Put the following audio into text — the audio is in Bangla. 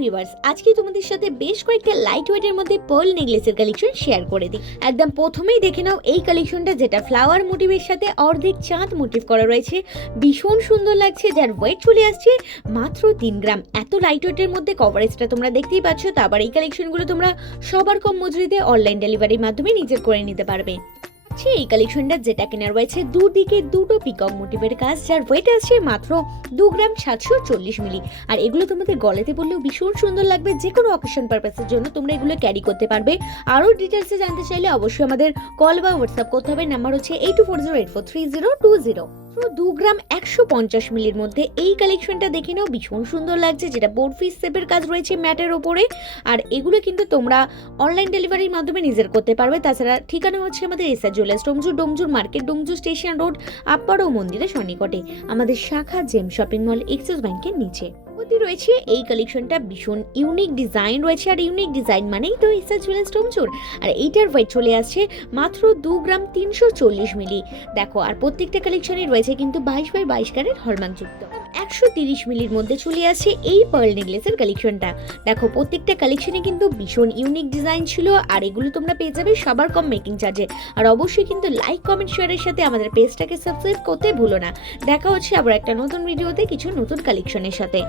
ভিউয়ার্স, আজকে তোমাদের সাথে বেশ কয়েকটা লাইট ওয়েটের মধ্যে পার্ল নেকলেসের কালেকশন শেয়ার করে দিই। একদম প্রথমেই দেখে নাও এই কালেকশনটা, যেটা ফ্লাওয়ার মোটিভের সাথে অর্ধেক চাঁদ মোটিভ করা রয়েছে। ভীষণ সুন্দর লাগছে, যার ওয়েট চলে আসছে মাত্র 3 গ্রাম। এত লাইট ওয়েটের মধ্যে কভারেজটা তোমরা দেখতেই পাচ্ছ। তারপর এই কালেকশনগুলো তোমরা সবার কম মজুরিতে অনলাইন ডেলিভারির মাধ্যমে নিজের করে নিতে পারবে। এই কালেকশনটা যেটা কেনার রয়েছে দুদিকে দুটো পিকক মোটিভের কাজ, যার ওয়েট আসছে মাত্র 2 গ্রাম 740 মিলি। আর এগুলো তোমাদের গলাতে পরলেও ভীষণ সুন্দর লাগবে। যে কোনো অকেশন পারপাসের জন্য তোমরা এগুলো ক্যারি করতে পারবে। আরও ডিটেলসে জানতে চাইলে অবশ্যই আমাদের কল বা হোয়াটসঅ্যাপ করতে হবে। নাম্বার হচ্ছে 8240843020। 2 গ্রাম 150 মিলির মধ্যে এই কালেকশনটা দেখে নাও, ভীষণ সুন্দর লাগছে, যেটা বোর্ডফিস শেপের কাজ রয়েছে ম্যাটের ওপরে। আর এগুলো কিন্তু তোমরা অনলাইন ডেলিভারির মাধ্যমে নিজের করতে পারবে। তাছাড়া ঠিকানা হচ্ছে আমাদের SR jewellers, Domjur market, Domjur station road, Apparao মন্দিরের সন্নিকটে। আমাদের শাখা জেম শপিং মল, এক্সিস ব্যাংকের নিচে রয়েছে এই কালেকশনটা। ভীষণ ইউনিক ডিজাইন রয়েছে, আর ইউনিক ডিজাইন মানেই তো এসআর জুয়েলার্স ডোমজুর। আর এইটার ওয়েট চলে আসছে মাত্র 2 গ্রাম 340 মিলি। দেখো, আর প্রত্যেকটা কালেকশনই রয়েছে কিন্তু 22x22 ক্যারেট হলমার্কযুক্ত। 130 মিলির মধ্যে চলে আসছে এই পার্ল নেকলেসের কালেকশনটা। দেখো, প্রত্যেকটা কালেকশনে কিন্তু ভীষণ ইউনিক ডিজাইন ছিল। আর এগুলো তোমরা পেয়ে যাবে সবার কম মেকিং চার্জে। আর অবশ্যই কিন্তু লাইক, কমেন্ট, শেয়ারের সাথে আমাদের পেজটাকে সাবস্ক্রাইব করতে ভুলো না। দেখা হচ্ছে আবার একটা নতুন ভিডিওতে কিছু নতুন কালেকশনের সাথে।